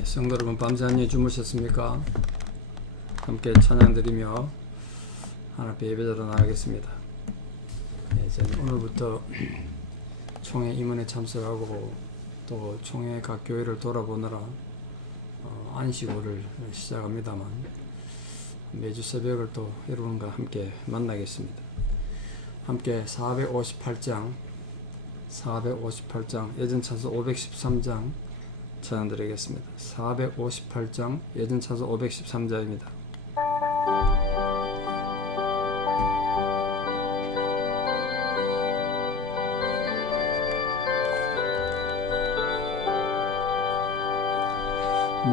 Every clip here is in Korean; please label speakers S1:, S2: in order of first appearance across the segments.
S1: 네, 성도 여러분 밤새 안녕히 주무셨습니까? 함께 찬양드리며 하나 앞에 예배자로 나가겠습니다. 네, 저는 오늘부터 총회 임원에 참석하고 또 총회 각 교회를 돌아보느라 어, 안식오를 시작합니다만 매주 새벽을 또 여러분과 함께 만나겠습니다. 함께 458장 458장 예전 찬서 513장 찬양드리겠습니다. 458장 예전 찬서 513장입니다.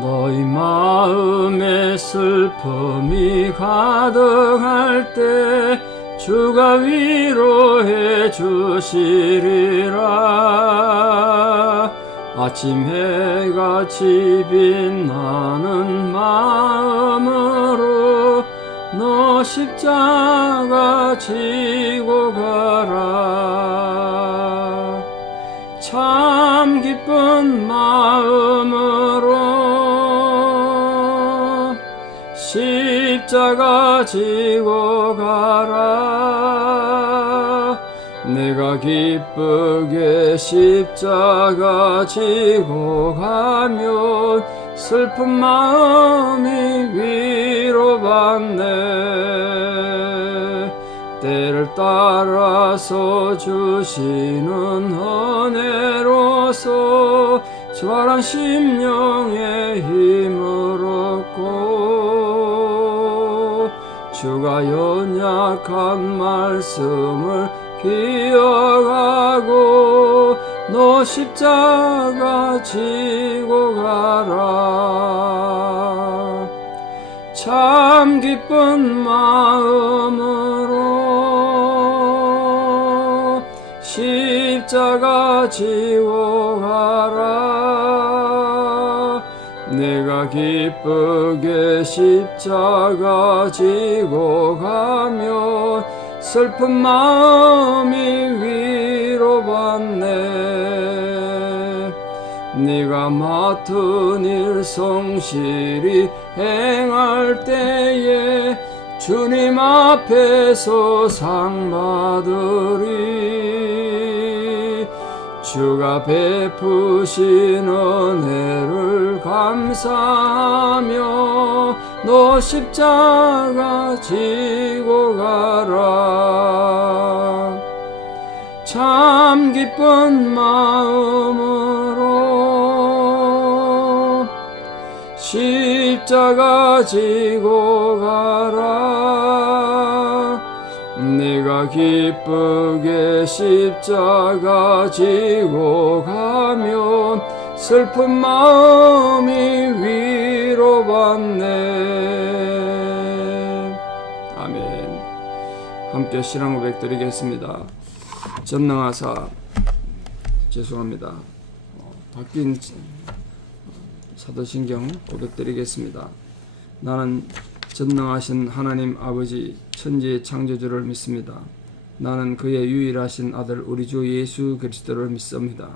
S1: 너희 마음에 슬픔이 가득할 때 주가 위로해 주시리라 아침 해같이 빛나는 마음으로 너 십자가 지고 가라. 참 기쁜 마음으로 십자가 지고 가라 기쁘게 십자가 지고 가면 슬픈 마음이 위로받네. 때를 따라서 주시는 은혜로서 저란 심령의 힘을 얻고 주가 연약한 말씀을 기억하고 너 십자가 지고 가라. 참 기쁜 마음으로 십자가 지고 가라. 내가 기쁘게 십자가 지고 가면 슬픈 마음이 위로받네. 네가 맡은 일 성실히 행할 때에 주님 앞에서 상 받으리. 주가 베푸신 은혜를 감사하며 너 십자가 지고 가라. 참 기쁜 마음으로 십자가 지고 가라. 내가 기쁘게 십자가 지고 가면 슬픈 마음이 위로받네 아멘 함께 신앙 고백 드리겠습니다 전능하사 죄송합니다. 어, 바뀐 사도신경 고백 드리겠습니다. 나는 전능하신 하나님 아버지 천지의 창조주를 믿습니다. 나는 그의 유일하신 아들 우리 주 예수 그리스도를 믿습니다.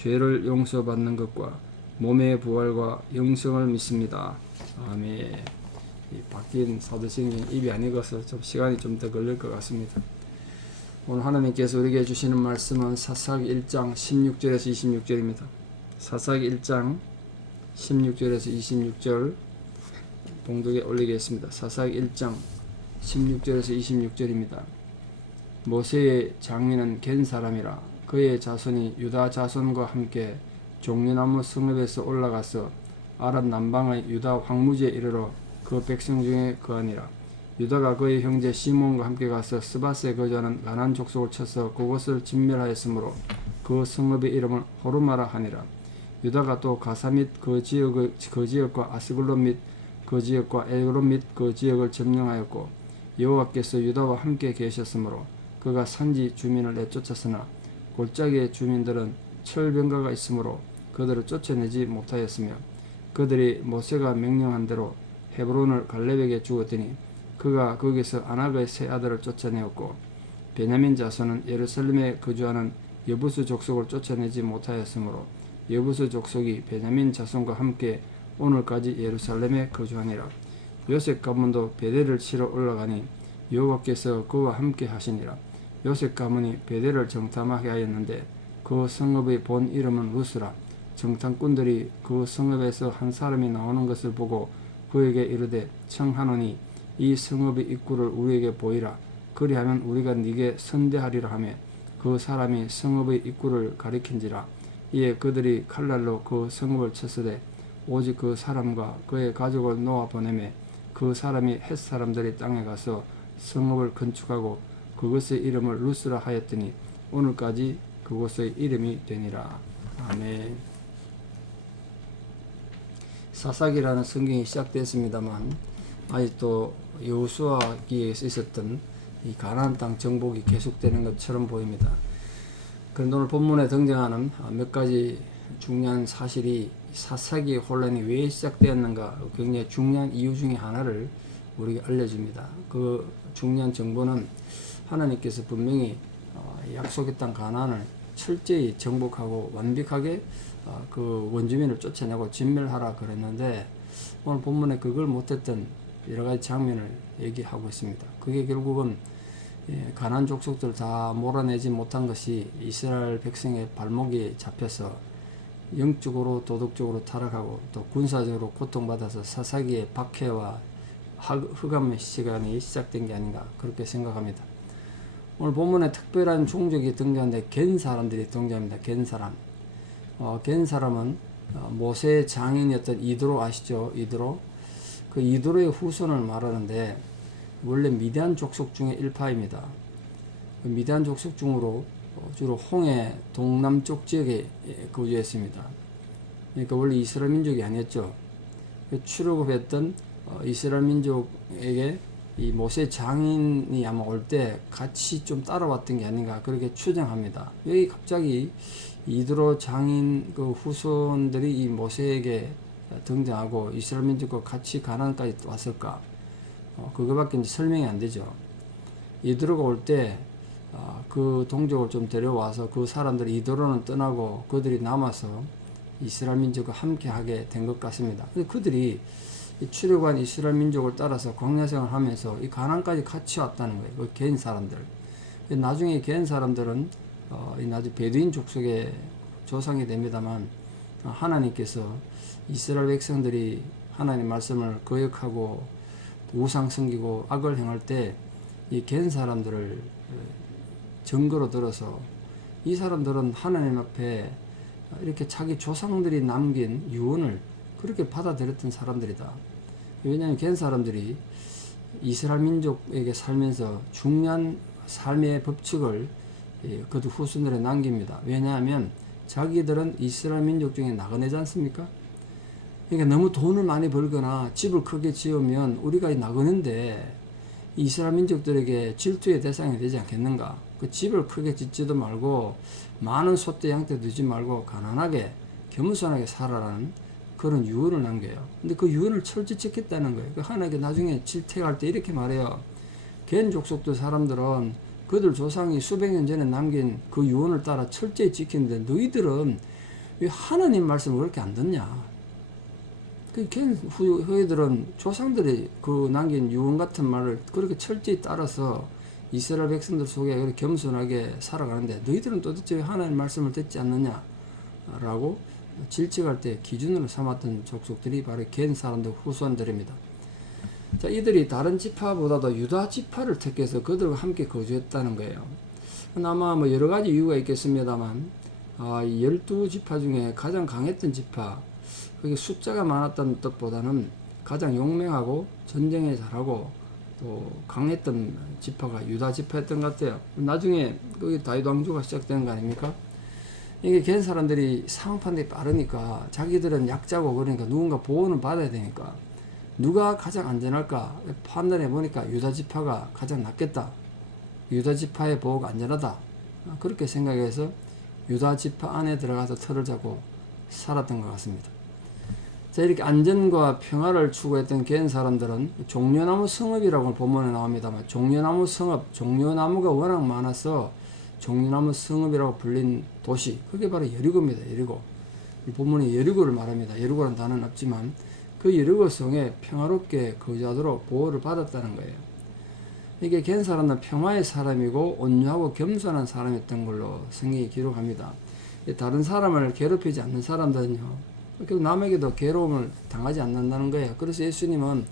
S1: 죄를 용서받는 것과 몸의 부활과 영생을 믿습니다. 아멘. 이 바뀐 사도신경 입이 안 익어서 좀 시간이 좀 더 걸릴 것 같습니다. 오늘 하나님께서 우리에게 주시는 말씀은 사사기 1장 16절에서 26절입니다. 사사기 1장 16절에서 26절 봉독에 올리겠습니다. 사사기 1장 16절에서 26절입니다. 모세의 장인은 겐 사람이라 그의 자손이 유다 자손과 함께 종려나무 성읍에서 올라가서 아랍 남방의 유다 황무지에 이르러 그 백성 중에 거하니라. 유다가 그의 형제 시몬과 함께 가서 스바스에 거주하는 가난 족속을 쳐서 그곳을 진멸하였으므로 그 성읍의 이름을 호르마라 하니라. 유다가 또 가사 및 그 지역의 그 지역과 아스글론 및 그 지역과 엘그론 및 그 지역을 점령하였고 여호와께서 유다와 함께 계셨으므로 그가 산지 주민을 내쫓았으나 골짜기의 주민들은 철병가가 있으므로 그들을 쫓아내지 못하였으며 그들이 모세가 명령한 대로 헤브론을 갈렙에게 주었더니 그가 거기서 아낙의 세 아들을 쫓아내었고 베냐민 자손은 예루살렘에 거주하는 여부수 족속을 쫓아내지 못하였으므로 여부수 족속이 베냐민 자손과 함께 오늘까지 예루살렘에 거주하니라. 요셉 가문도 베델을 치러 올라가니 여호와께서 그와 함께 하시니라 요셉 가문이 베델을 정탐하게 하였는데 그 성읍의 본 이름은 루스라. 정탐꾼들이 그 성읍에서 한 사람이 나오는 것을 보고 그에게 이르되 청하노니 이 성읍의 입구를 우리에게 보이라. 그리하면 우리가 네게 선대하리라 하며 그 사람이 성읍의 입구를 가리킨지라. 이에 그들이 칼날로 그 성읍을 쳤으되 오직 그 사람과 그의 가족을 놓아 보내매 그 사람이 햇 사람들이 땅에 가서 성읍을 건축하고 그것의 이름을 루스라 하였더니 오늘까지 그곳의 이름이 되니라 아멘 사사기라는 성경이 시작됐습니다만 아직도 여호수아기에서 있었던 이 가나안 땅 정복이 계속되는 것처럼 보입니다. 그런데 오늘 본문에 등장하는 몇 가지 중요한 사실이 사사기 혼란이 왜 시작되었는가 굉장히 중요한 이유 중에 하나를 우리에게 알려줍니다. 그 중요한 정보는 하나님께서 분명히 어, 약속의 땅 가나안을 철저히 정복하고 완벽하게 어, 그 원주민을 쫓아내고 진멸하라 그랬는데 오늘 본문에 그걸 못했던 여러 가지 장면을 얘기하고 있습니다. 그게 결국은 예, 가난 족속들 다 몰아내지 못한 것이 이스라엘 백성의 발목이 잡혀서 영적으로 도덕적으로 타락하고 또 군사적으로 고통받아서 사사기의 박해와 흑암의 시간이 시작된 게 아닌가 그렇게 생각합니다. 오늘 본문에 특별한 종족이 등장하는데 겐 사람들이 등장합니다. 겐 사람. 어, 겐 사람은 어, 모세의 장인이었던 이드로 아시죠? 이드로. 그 이드로의 후손을 말하는데 원래 미디안 족속 중의 일파입니다. 그 미디안 족속 중으로 어, 주로 홍해 동남쪽 지역에 예, 거주했습니다. 그러니까 원래 이스라엘 민족이 아니었죠. 그 출애굽했던 어, 이스라엘 민족에게 이 모세 장인이 아마 올 때 같이 좀 따라왔던 게 아닌가 그렇게 추정합니다. 여기 갑자기 이드로 장인 그 후손들이 이 모세에게 등장하고 이스라엘 민족과 같이 가나안까지 왔을까? 어, 그거밖에 이제 설명이 안 되죠. 이드로가 올때그 동족을 좀 데려와서 그 사람들이 이드로는 떠나고 그들이 남아서 이스라엘 민족과 함께 하게 된 것 같습니다. 그들이 이 출애굽한 이스라엘 민족을 따라서 광야 생활을 하면서 이 가나안까지 같이 왔다는 거예요. 그 개인 사람들. 나중에 개인 사람들은 어, 이 나중에 베두인 족속의 조상이 됩니다만 어, 하나님께서 이스라엘 백성들이 하나님 말씀을 거역하고 우상 섬기고 악을 행할 때이갠 사람들을 증거로 들어서 이 사람들은 하나님 앞에 이렇게 자기 조상들이 남긴 유언을 그렇게 받아들였던 사람들이다. 왜냐하면 갠 사람들이 이스라엘 민족에게 살면서 중요한 삶의 법칙을 그들 후손들에 남깁니다. 왜냐하면 자기들은 이스라엘 민족 중에 나그네지 않습니까? 그러니까 너무 돈을 많이 벌거나 집을 크게 지으면 우리가 나그네인데 이스라엘 민족들에게 질투의 대상이 되지 않겠는가? 그 집을 크게 짓지도 말고 많은 소떼 양떼 두지 말고 가난하게 겸손하게 살아라는 그런 유언을 남겨요. 근데 그 유언을 철저히 지켰다는 거예요. 그 하나님께 나중에 질택할 때 이렇게 말해요. 겐 족속들 사람들은 그들 조상이 수백 년 전에 남긴 그 유언을 따라 철저히 지키는데 너희들은 왜 하나님 말씀을 그렇게 안 듣냐? 그겐 후예들은 조상들이 그 남긴 유언 같은 말을 그렇게 철저히 따라서 이스라엘 백성들 속에 그렇게 겸손하게 살아가는데 너희들은 도대체 왜 하나님 말씀을 듣지 않느냐라고 질책할 때 기준으로 삼았던 족속들이 바로 겐 사람들 후손들입니다. 자, 이들이 다른 지파보다도 유다 지파를 택해서 그들과 함께 거주했다는 거예요. 아마 뭐 여러 가지 이유가 있겠습니다만, 아, 열두 지파 중에 가장 강했던 지파, 그게 숫자가 많았다는 뜻보다는 가장 용맹하고 전쟁에 잘하고 또 강했던 지파가 유다 지파였던 것 같아요. 나중에 거기 다윗 왕조가 시작되는 거 아닙니까? 이게 겐 사람들이 상황 판단이 빠르니까 자기들은 약자고 그러니까 누군가 보호는 받아야 되니까 누가 가장 안전할까 판단해 보니까 유다 지파가 가장 낫겠다. 유다 지파의 보호가 안전하다. 그렇게 생각해서 유다 지파 안에 들어가서 털을 잡고 살았던 것 같습니다. 자, 이렇게 안전과 평화를 추구했던 겐 사람들은 종려나무 성읍이라고 본문에 나옵니다만 종려나무 성읍, 종려나무가 워낙 많아서 종려나무 성읍이라고 불린 도시, 그게 바로 여리고입니다. 여리고. 이 본문에 여리고를 말합니다. 여리고라는 단어는 없지만 그 여리고 성에 평화롭게 거주하도록 보호를 받았다는 거예요. 이게 겐 사람은 평화의 사람이고 온유하고 겸손한 사람이었던 걸로 성경이 기록합니다. 다른 사람을 괴롭히지 않는 사람들은요, 그 남에게도 괴로움을 당하지 않는다는 거예요. 그래서 예수님은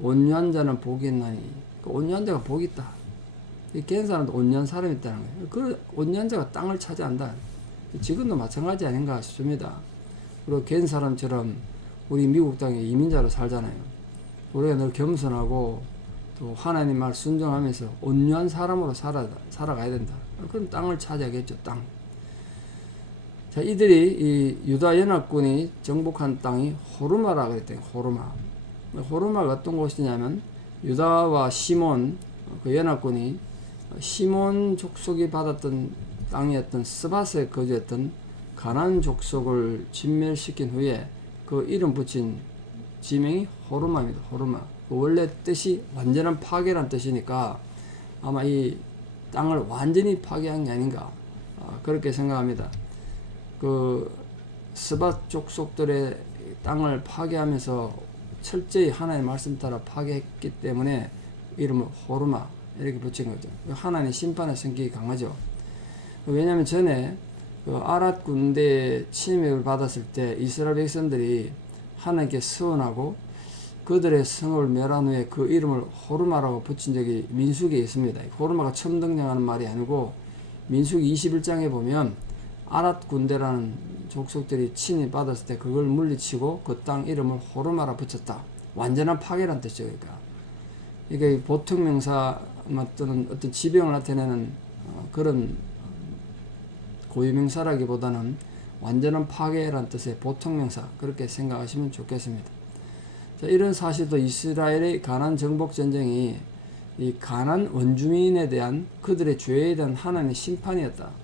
S1: 온유한 자는 복이 있나니, 그 온유한 자가 복이 있다. 이깬 사람도 온유한 사람이 있다는 거예요. 그 온유한 자가 땅을 차지한다. 지금도 마찬가지 아닌가 싶습니다. 그리고 깬 사람처럼 우리 미국 땅에 이민자로 살잖아요. 우리가 늘 겸손하고 또 하나님 말 순종하면서 온유한 사람으로 살아, 살아가야 된다. 그럼 땅을 차지하겠죠, 땅. 자, 이들이 이 유다 연합군이 정복한 땅이 호르마라 그랬대요. 호르마. 호르마가 어떤 곳이냐면 유다와 시몬 그 연합군이 시몬 족속이 받았던 땅이었던 스밧에 거주했던 가난 족속을 진멸시킨 후에 그 이름 붙인 지명이 호르마입니다. 호르마. 그 원래 뜻이 완전한 파괴란 뜻이니까 아마 이 땅을 완전히 파괴한 게 아닌가 아, 그렇게 생각합니다. 그 스밧 족속들의 땅을 파괴하면서 철저히 하나님의 말씀 따라 파괴했기 때문에 이름을 호르마 이렇게 붙인 거죠. 하나님의 심판의 성격이 강하죠. 왜냐하면 전에 그 아랏 군대 침입을 받았을 때 이스라엘 백성들이 하나님께 서원하고 그들의 성을 멸한 후에 그 이름을 호르마라고 붙인 적이 민수기에 있습니다. 호르마가 처음 등장하는 말이 아니고 민수기 21장에 보면 아랏 군대라는 족속들이 침입 받았을 때 그걸 물리치고 그 땅 이름을 호르마라 붙였다. 완전한 파괴란 뜻이죠. 그러니까 이게 보통 명사 또는 어떤 지병을 나타내는 어, 그런 고유명사라기보다는 완전한 파괴란 뜻의 보통 명사 그렇게 생각하시면 좋겠습니다. 자, 이런 사실도 이스라엘의 가난 정복 전쟁이 이 가난 원주민에 대한 그들의 죄에 대한 하나님의 심판이었다.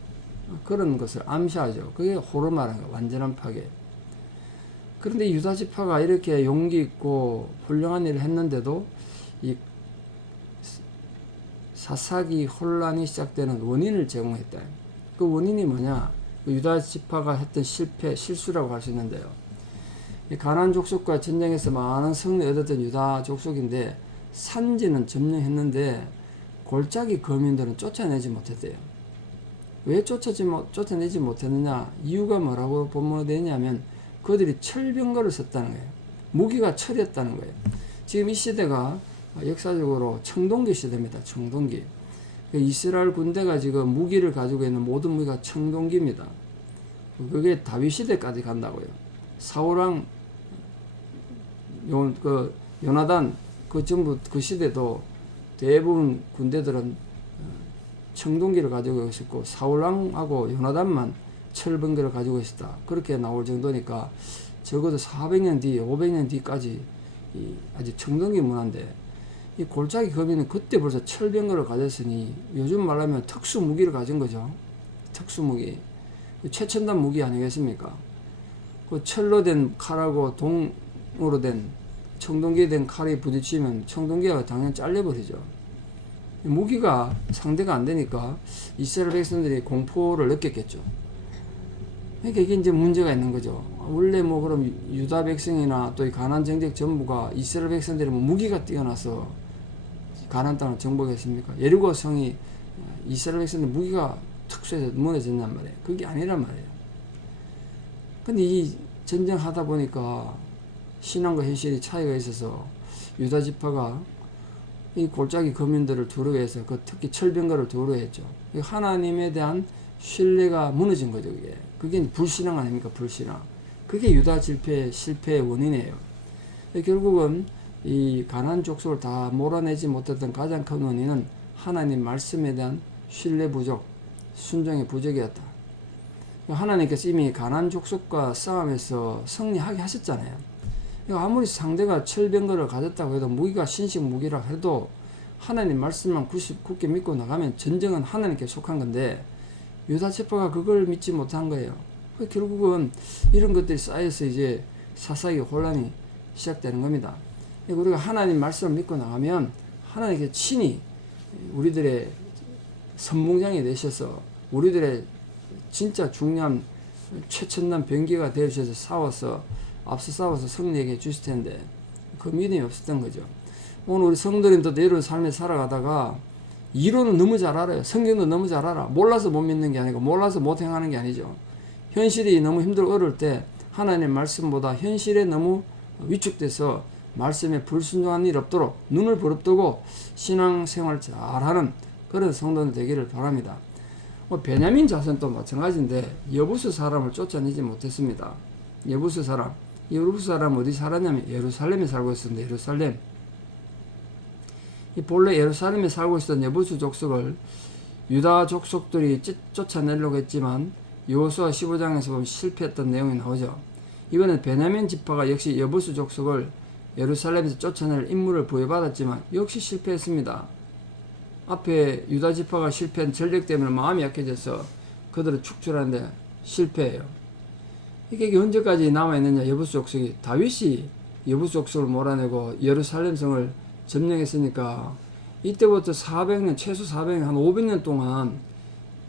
S1: 그런 것을 암시하죠. 그게 호르마라는 거, 완전한 파괴. 그런데 유다 지파가 이렇게 용기 있고 훌륭한 일을 했는데도 이 사사기 혼란이 시작되는 원인을 제공했다. 그 원인이 뭐냐? 그 유다 지파가 했던 실패, 실수라고 할 수 있는데요. 가난 족속과 전쟁에서 많은 승리 얻었던 유다 족속인데 산지는 점령했는데 골짜기 거민들은 쫓아내지 못했대요. 왜 쫓아지 못, 쫓아내지 못했느냐? 이유가 뭐라고 본문에 되냐면 그들이 철병거를 썼다는 거예요. 무기가 철이었다는 거예요. 지금 이 시대가 역사적으로 청동기 시대입니다. 청동기. 그 이스라엘 군대가 지금 무기를 가지고 있는 모든 무기가 청동기입니다. 그게 다윗 시대까지 간다고요. 사울왕 요, 그 요나단 그 전부 그 시대도 대부분 군대들은 청동기를 가지고 있었고 사울왕하고 요나단만 철번기를 가지고 있었다. 그렇게 나올 정도니까 적어도 400년 뒤, 500년 뒤까지 이 아직 청동기 문화인데 이 골짜기 거미는 그때 벌써 철병거를 가졌으니 요즘 말하면 특수 무기를 가진 거죠. 특수 무기. 최첨단 무기 아니겠습니까? 그 철로 된 칼하고 동으로 된 청동기에 된 칼이 부딪히면 청동기가 당연히 잘려버리죠. 무기가 상대가 안 되니까 이스라엘 백성들이 공포를 느꼈겠죠. 그러니까 이게 이제 문제가 있는 거죠. 원래 뭐 그럼 유다 백성이나 또 이 가난 정책 전부가 이스라엘 백성들이 뭐 무기가 뛰어나서 가난 땅을 정복했습니까? 예리고 성이 이스라엘 백성들 무기가 특수해서 무너졌단 말이에요. 그게 아니란 말이에요. 근데 이 전쟁하다 보니까 신앙과 현실이 차이가 있어서 유다 지파가 이 골짜기 거민들을 두려워해서 그 특히 철병거를 두려워했죠. 하나님에 대한 신뢰가 무너진 거죠. 그게 그게 불신앙 아닙니까? 불신앙. 그게 유다 실패 실패의 원인이에요. 결국은 이 가난 족속을 다 몰아내지 못했던 가장 큰 원인은 하나님 말씀에 대한 신뢰 부족, 순종의 부족이었다. 하나님께서 이미 가난 족속과 싸움에서 승리하게 하셨잖아요. 아무리 상대가 철병거를 가졌다고 해도 무기가 신식 무기라 해도 하나님 말씀만 굳게 믿고 나가면 전쟁은 하나님께 속한 건데 유다 제파가 그걸 믿지 못한 거예요. 그 결국은 이런 것들이 쌓여서 이제 사사기 혼란이 시작되는 겁니다. 그러니까 우리가 하나님 말씀을 믿고 나가면 하나님께 친히 우리들의 선봉장이 되셔서 우리들의 진짜 중요한 최첨단 병기가 되셔서 싸워서 앞서 싸워서 승리하게 주실 텐데 그 믿음이 없었던 거죠. 오늘 우리 성도님도 이런 삶에 살아가다가 이론은 너무 잘 알아요. 성경도 너무 잘 알아. 몰라서 못 믿는 게 아니고 몰라서 못 행하는 게 아니죠. 현실이 너무 힘들고 어려울 때 하나님의 말씀보다 현실에 너무 위축돼서 말씀에 불순종한 일 없도록 눈을 부릅뜨고 신앙생활 잘하는 그런 성도들 되기를 바랍니다. 뭐 베냐민 자손도 마찬가지인데 여부수 사람을 쫓아내지 못했습니다. 여부수 사람, 여부수 사람 어디 살았냐면 예루살렘에 살고 있었는데 예루살렘. 이 본래 예루살렘에 살고 있었던 여부수 족속을 유다 족속들이 찌- 쫓아내려고 했지만 여호수아 15장에서 보면 실패했던 내용이 나오죠. 이번에 베냐민 지파가 역시 여부수 족속을 예루살렘에서 쫓아낼 임무를 부여받았지만 역시 실패했습니다. 앞에 유다 지파가 실패한 전력 때문에 마음이 약해져서 그들을 축출하는데 실패해요. 이게 언제까지 남아있느냐 여부수 족속이 다윗이 여부수 족속을 몰아내고 예루살렘 성을 점령했으니까 이때부터 400년 최소 400년 한 500년 동안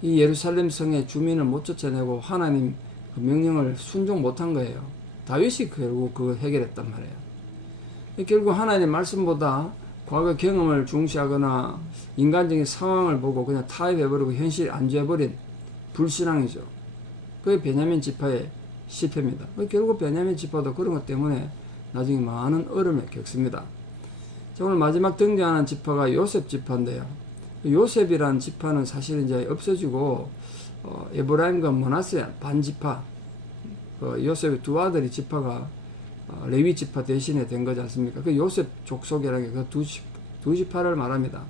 S1: 이 예루살렘 성의 주민을 못 쫓아내고 하나님 그 명령을 순종 못한 거예요. 다윗이 결국 그걸 해결했단 말이에요. 결국 하나님 말씀보다 과거 경험을 중시하거나 인간적인 상황을 보고 그냥 타협해버리고 현실에 안주해버린 불신앙이죠. 그게 베냐민 지파의 실패입니다. 결국 베냐민 지파도 그런 것 때문에 나중에 많은 어려움을 겪습니다. 자, 오늘 마지막 등장하는 지파가 요셉 지파인데요. 요셉이라는 지파는 사실 이제 없어지고 어, 에브라임과 머나세 반지파 그 요셉의 두 아들이 지파가 어, 레위 지파 대신에 된 거지 않습니까? 그 요셉 족속이라는 게 그두 두 지파를 말합니다.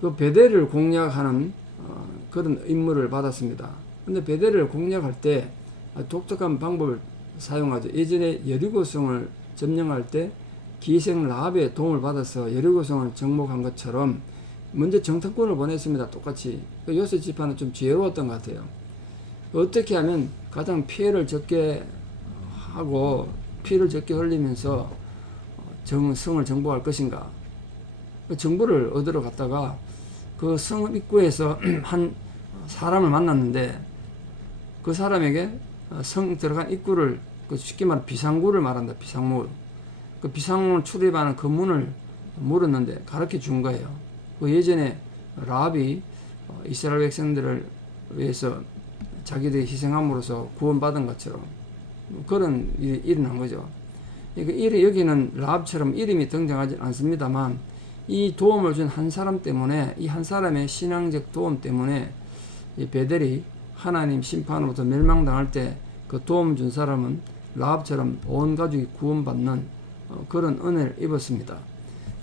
S1: 그 베델을 공략하는 어, 그런 임무를 받았습니다. 근데 베델을 공략할 때 독특한 방법을 사용하죠. 예전에 여리고성을 점령할 때 기생 라합의 도움을 받아서 여리고성을 정복한 것처럼 먼저 정탐꾼을 보냈습니다. 똑같이 그 요셉 지파는 좀 지혜로웠던 것 같아요. 어떻게 하면 가장 피해를 적게 하고 피를 적게 흘리면서 정, 성을 정복할 것인가. 그 정보를 얻으러 갔다가 그 성 입구에서 한 사람을 만났는데 그 사람에게 성 들어간 입구를 그 쉽게 말해 비상구를 말한다. 비상문. 그 비상문 출입하는 그 문을 물었는데 가르쳐 준 거예요. 그 예전에 라합이 이스라엘 백성들을 위해서 자기들이 희생함으로써 구원받은 것처럼 그런 일이 일어난 거죠. 그러니까 여기는 라합처럼 이름이 등장하지 않습니다만 이 도움을 준 한 사람 때문에 이 한 사람의 신앙적 도움 때문에 이 베델이 하나님 심판으로부터 멸망당할 때 그 도움 준 사람은 라합처럼 온 가족이 구원받는 어, 그런 은혜를 입었습니다.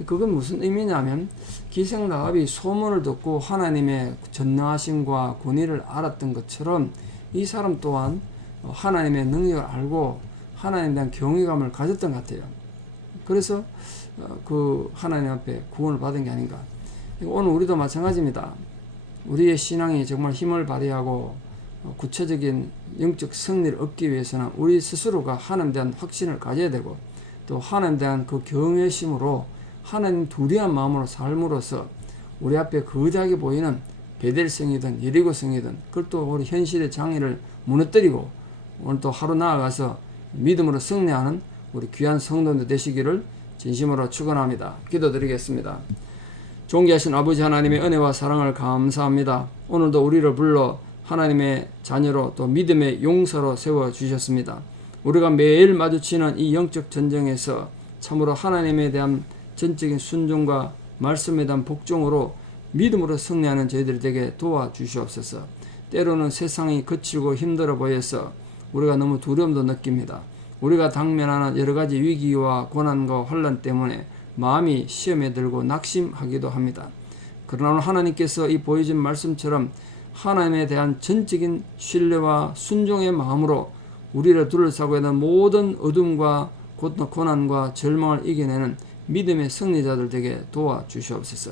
S1: 그건 무슨 의미냐면 기생 라합이 소문을 듣고 하나님의 전능하심과 권위를 알았던 것처럼 이 사람 또한 하나님의 능력을 알고 하나님에 대한 경외감을 가졌던 것 같아요. 그래서 그 하나님 앞에 구원을 받은 게 아닌가. 오늘 우리도 마찬가지입니다. 우리의 신앙이 정말 힘을 발휘하고 구체적인 영적 승리를 얻기 위해서는 우리 스스로가 하나님에 대한 확신을 가져야 되고 또 하나님에 대한 그 경외심으로 하나님 두려운 마음으로 삶으로써 우리 앞에 거대하게 보이는 베델성이든 예리고성이든 그걸 또 우리 현실의 장애를 무너뜨리고 오늘 또 하루 나아가서 믿음으로 승리하는 우리 귀한 성도들 되시기를 진심으로 축원합니다. 기도드리겠습니다. 존귀하신 아버지 하나님의 은혜와 사랑을 감사합니다. 오늘도 우리를 불러 하나님의 자녀로 또 믿음의 용서로 세워 주셨습니다. 우리가 매일 마주치는 이 영적 전쟁에서 참으로 하나님에 대한 전적인 순종과 말씀에 대한 복종으로 믿음으로 승리하는 저희들이 되게 도와주시옵소서. 때로는 세상이 거칠고 힘들어 보여서 우리가 너무 두려움도 느낍니다. 우리가 당면하는 여러 가지 위기와 고난과 환란 때문에 마음이 시험에 들고 낙심하기도 합니다. 그러나 하나님께서 이 보여진 말씀처럼 하나님에 대한 전적인 신뢰와 순종의 마음으로 우리를 둘러싸고 있는 모든 어둠과 고- 고난과 절망을 이겨내는 믿음의 승리자들 되게 도와주시옵소서.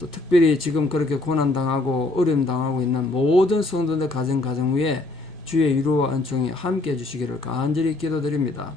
S1: 또 특별히 지금 그렇게 고난 당하고 어려움 당하고 있는 모든 성도들 가정 가정 위에 주의 위로와 은총이 함께 해주시기를 간절히 기도드립니다.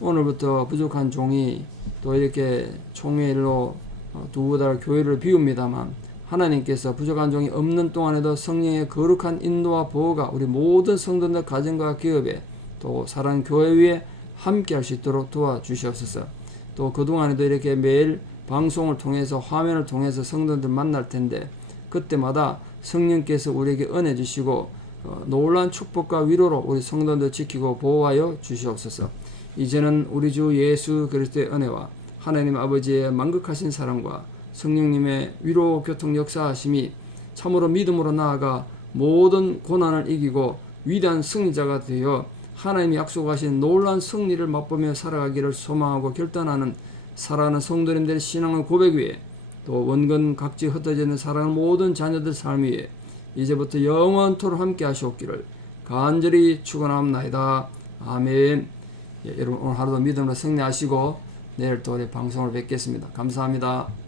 S1: 오늘부터 부족한 종이 또 이렇게 총회일로 어, 두어 달 교회를 비웁니다만 하나님께서 부족한 종이 없는 동안에도 성령의 거룩한 인도와 보호가 우리 모든 성도들 가정과 기업에 또 사랑 교회 위에 함께 할 수 있도록 도와주시옵소서. 또 그동안에도 이렇게 매일 방송을 통해서 화면을 통해서 성도들 만날 텐데 그때마다 성령께서 우리에게 은혜 주시고 어, 놀란 축복과 위로로 우리 성도들 지키고 보호하여 주시옵소서. 이제는 우리 주 예수 그리스도의 은혜와 하나님 아버지의 만극하신 사랑과 성령님의 위로 교통 역사하심이 참으로 믿음으로 나아가 모든 고난을 이기고 위대한 승리자가 되어 하나님이 약속하신 놀란 승리를 맛보며 살아가기를 소망하고 결단하는 살아가는 성도님들의 신앙의 고백 위에 또 원근 각지 흩어져 있는 사랑하는 모든 자녀들 삶 위에 이제부터 영원토록 함께 하시옵기를 간절히 축원합나이다. 아멘. 예, 여러분 오늘 하루도 믿음으로 승리하시고 내일 또 우리 방송을 뵙겠습니다. 감사합니다.